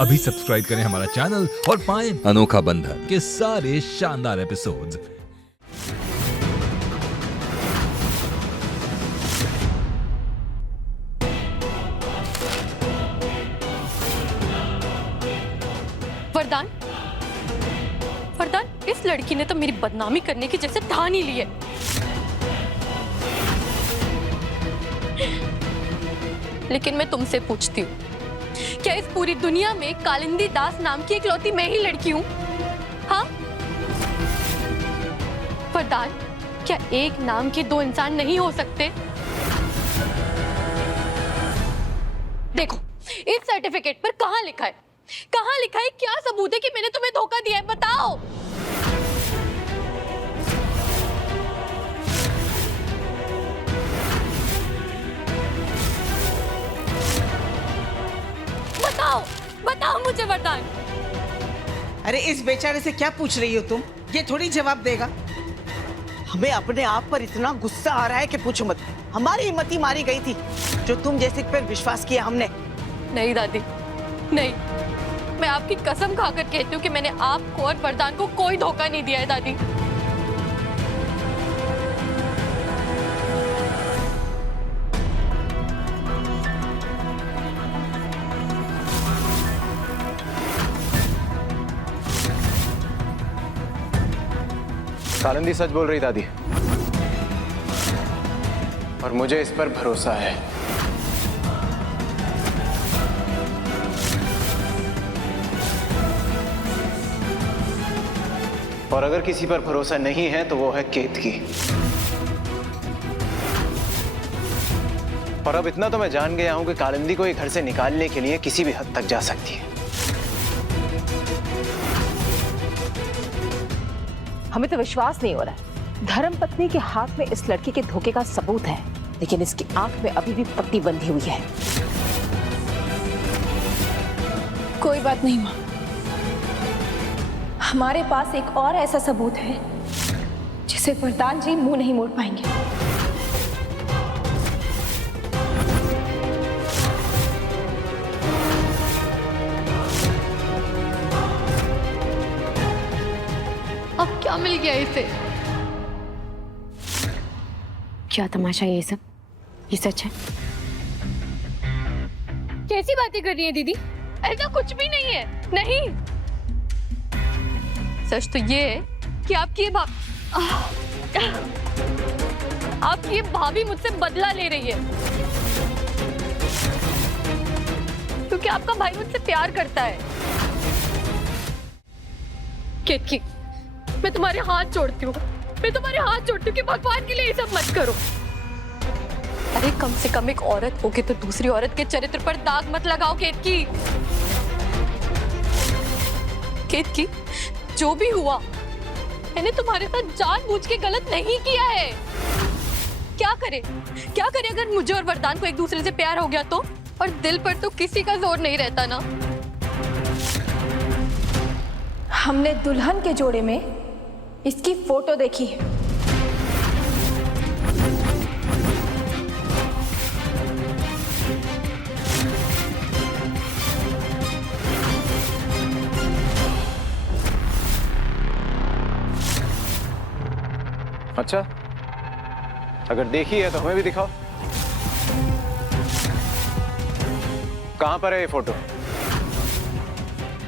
अभी सब्सक्राइब करें हमारा चैनल और पाएं अनोखा बंधन के सारे शानदार एपिसोड्स। वरदान, वरदान, इस लड़की ने तो मेरी बदनामी करने की जैसे ठान ही ली है। लेकिन मैं तुमसे पूछती हूँ, क्या इस पूरी दुनिया में कालिंदी दास नाम की इकलौती मैं ही लड़की हूँ? हाँ वरदान, क्या एक नाम के दो इंसान नहीं हो सकते? देखो, इस सर्टिफिकेट पर कहाँ लिखा है, कहाँ लिखा है, क्या सबूत है कि मैंने तुम्हें धोखा दिया है? बताओ। बताओ, बताओ मुझे वरदान। अरे इस बेचारे से क्या पूछ रही हो तुम? ये थोड़ी जवाब देगा। हमें अपने आप पर इतना गुस्सा आ रहा है कि पूछो मत। हमारी हिम्मत ही मारी गई थी जो तुम जैसे पर विश्वास किया हमने। नहीं दादी, नहीं, मैं आपकी कसम खाकर कहती हूँ कि मैंने आपको और वरदान को कोई धोखा नहीं दिया है दादी। कालिंदी सच बोल रही दादी, और मुझे इस पर भरोसा है। और अगर किसी पर भरोसा नहीं है तो वो है केतकी। और अब इतना तो मैं जान गया हूं कि कालिंदी को ये घर से निकालने के लिए किसी भी हद तक जा सकती है। हमें तो विश्वास नहीं हो रहा है। धर्मपत्नी के हाथ में इस लड़की के धोखे का सबूत है, लेकिन इसकी आंख में अभी भी पट्टी बंधी हुई है। कोई बात नहीं माँ, हमारे पास एक और ऐसा सबूत है जिसे वरदान जी मुंह नहीं मोड़ पाएंगे। अब क्या मिल गया इसे? क्या तमाशा ये सब? ये सच है? कैसी बातें कर रही है दीदी? ऐसा कुछ भी नहीं है। नहीं, सच तो ये है कि आपकी ये भाभी मुझसे बदला ले रही है, क्योंकि आपका भाई मुझसे प्यार करता है। केतकी, मैं तुम्हारे हाथ जोड़ती हूँ, मैं तुम्हारे हाथ जोड़ती हूँ कि भगवान के लिए ये सब मत करो। अरे कम से कम एक औरत होके तो दूसरी औरत के चरित्र पर दाग मत लगाओ केतकी। केतकी, जो भी हुआ, मैंने तुम्हारे साथ जानबूझ के गलत नहीं किया है। क्या करे अगर मुझे और वरदान को एक दूसरे से प्यार हो गया तो? और दिल पर तो किसी का जोर नहीं रहता ना। हमने दुल्हन के जोड़े में इसकी फोटो देखी है। अच्छा, अगर देखी है तो हमें भी दिखाओ। कहां पर है ये फोटो?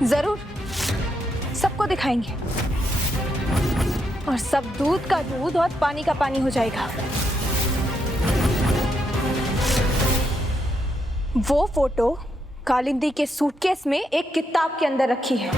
जरूर, सबको दिखाएंगे और सब दूध का दूध और पानी का पानी हो जाएगा। वो फोटो कालिंदी के सूटकेस में एक किताब के अंदर रखी है।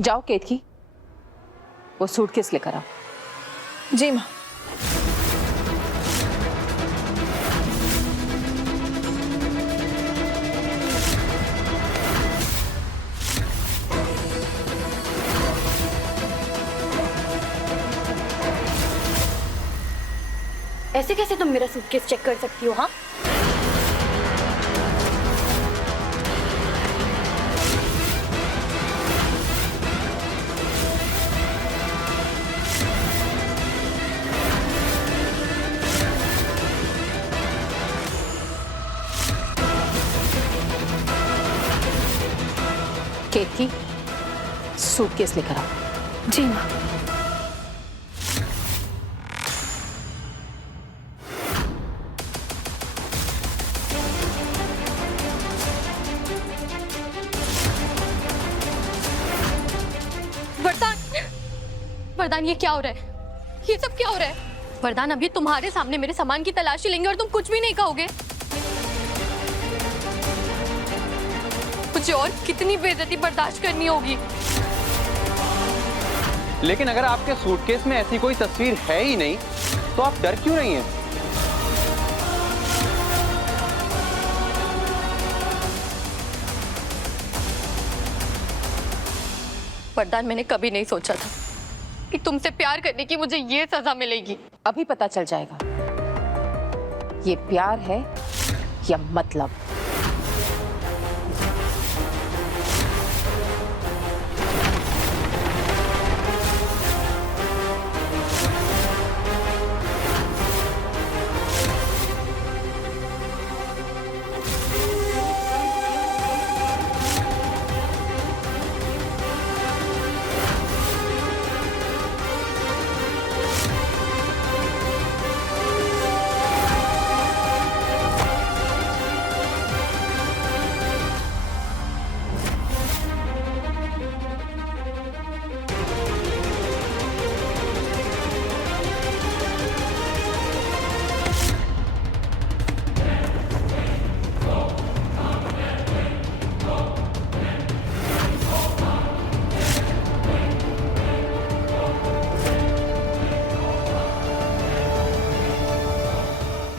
जाओ केतकी, वो सूटकेस लेकर आओ। जी माँ। ऐसे कैसे तुम मेरा सूटकेस चेक कर सकती हो? हाँ, केतकी, सूटकेस लेकर आओ। जी माँ। वरदान, वरदान ये क्या हो रहा है? ये सब क्या हो रहा है? वरदान अभी तुम्हारे सामने मेरे सामान की तलाशी लेंगे और तुम कुछ भी नहीं कहोगे। मुझे और कितनी बेइज्जती बर्दाश्त करनी होगी? लेकिन अगर आपके सूटकेस में ऐसी कोई तस्वीर है ही नहीं तो आप डर क्यों रही हैं? वरदान, मैंने कभी नहीं सोचा था कि तुमसे प्यार करने की मुझे ये सजा मिलेगी। अभी पता चल जाएगा ये प्यार है या मतलब।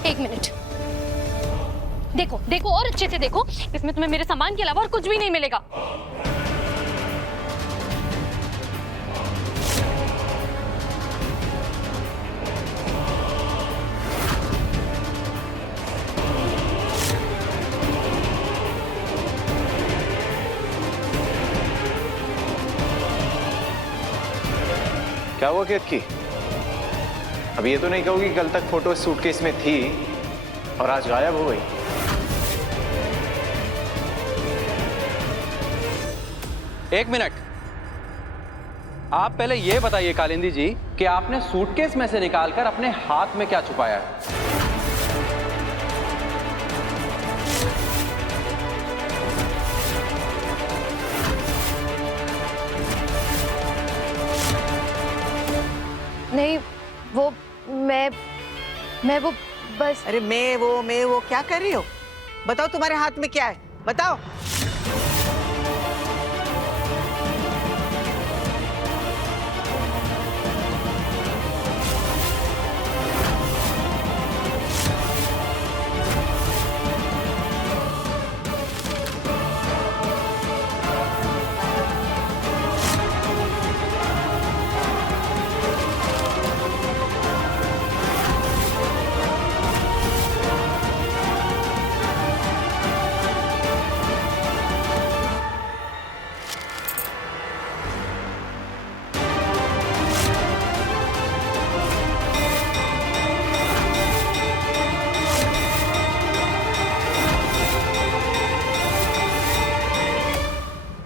एक मिनट, देखो देखो और अच्छे से देखो, इसमें तुम्हें मेरे सामान के अलावा और कुछ भी नहीं मिलेगा। क्या हुआ केतकी? अब ये तो नहीं कहोगी कि कल तक फोटो सूटकेस में थी और आज गायब हो गई? एक मिनट, आप पहले ये बताइए कालिंदी जी कि आपने सूटकेस में से निकालकर अपने हाथ में क्या छुपाया है? नहीं, वो मैं वो बस। अरे मैं वो क्या कर रही हो? बताओ तुम्हारे हाथ में क्या है, बताओ।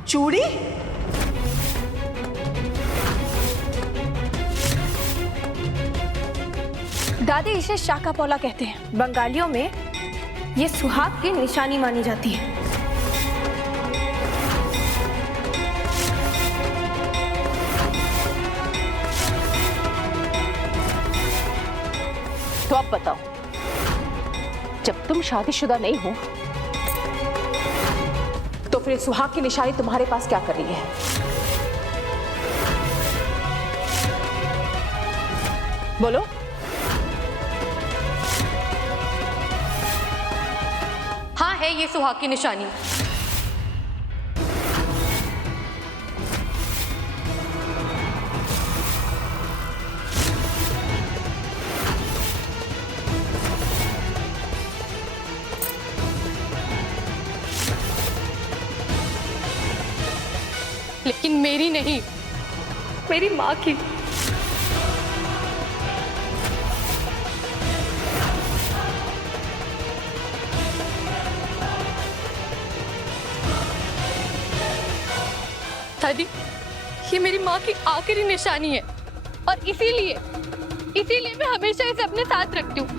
चूड़ी? दादी, इसे शाका पौला कहते हैं। बंगालियों में ये सुहाग की निशानी मानी जाती है। तो अब बताओ, जब तुम शादीशुदा नहीं हो तो फिर सुहाग की निशानी तुम्हारे पास क्या कर रही है? बोलो। हाँ, है ये सुहाग की निशानी। लेकिन मेरी नहीं, मेरी माँ की। दादी, ये मेरी माँ की आखिरी निशानी है और इसीलिए मैं हमेशा इसे अपने साथ रखती हूँ।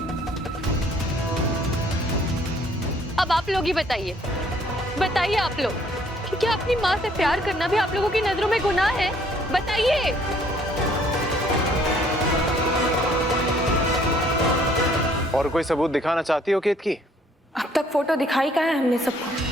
अब आप लोग ही बताइए आप लोग कि क्या अपनी माँ से प्यार करना भी आप लोगों की नजरों में गुनाह है? बताइए। और कोई सबूत दिखाना चाहती हो केतकी? अब तक फोटो दिखाई का है हमने सबको।